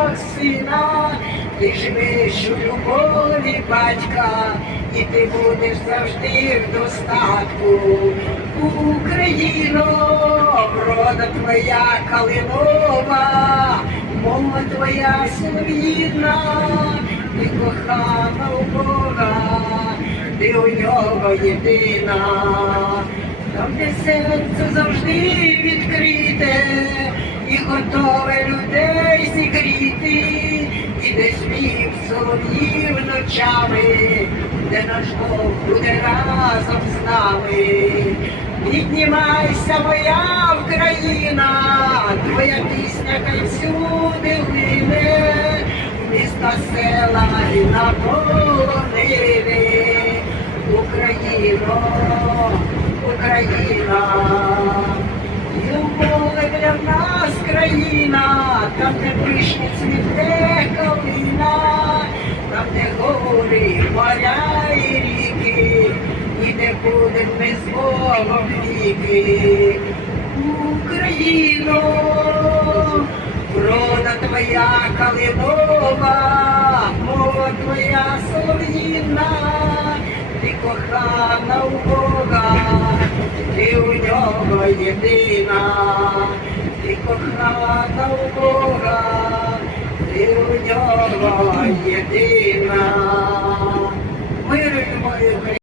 обіймах сина, ти живеш у любові батька, і ти будеш завжди в достатку. Україно, врода твоя калинова, мова твоя солов'їна, ти кохана у Бога, ти у нього єдина, там, де серце завжди відкрите, і готове людей зігріти, і де сміх солов'їв ночами, де наш Бог буде разом з нами. Піднімайся, моя Україна, твоя пісня хай всюди лине, в міста села і на полонини. Україно, Україна, нас країна, там, де пишні цвіте калина, там, де гори, моря і ріки, і де будем ми з Богом віки. Україно, врода твоя калинова, мова твоя солов'їна, ти кохана у Бога, ти у нього єдина, ти кохана у Бога,